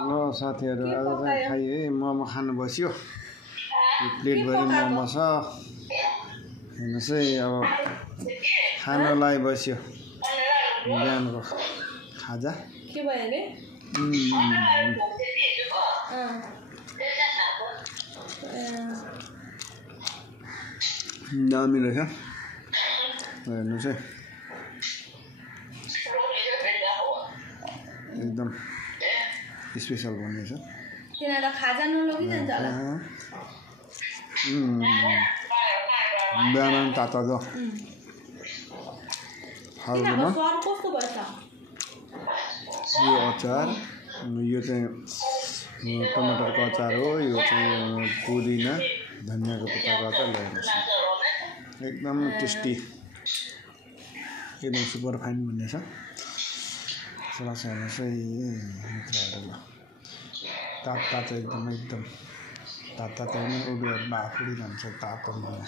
ल साथीहरु आज चाहिँ खाइ है मोमो खानु बस्यो प्लेट भरि मोमो छ हेर्नुस् है अब खानलाई बस्यो बिहानको खाजा के भयो रे दामी रहेछ हेर्नुस् है एकदम स्पेशल बनेछ तिनीहरुलाई खाजा नलगिजान्छ होला बिहान तातो दो तिनीहरुको स्वाद कस्तो भएछ यो अचार यो चाहिँ टमाटरको अचार हो यो चाहिँ पुदिना धनियाको पत्ताको अचार ल्याउनुहोस् एकदम टेस्टी एकदम सुपर फाइन बनेछ सलास हेर्नुहोस् है मित्रहरू तातो एकदम तातो होइन उनीहरू आफूले जान्छ तातो मोमो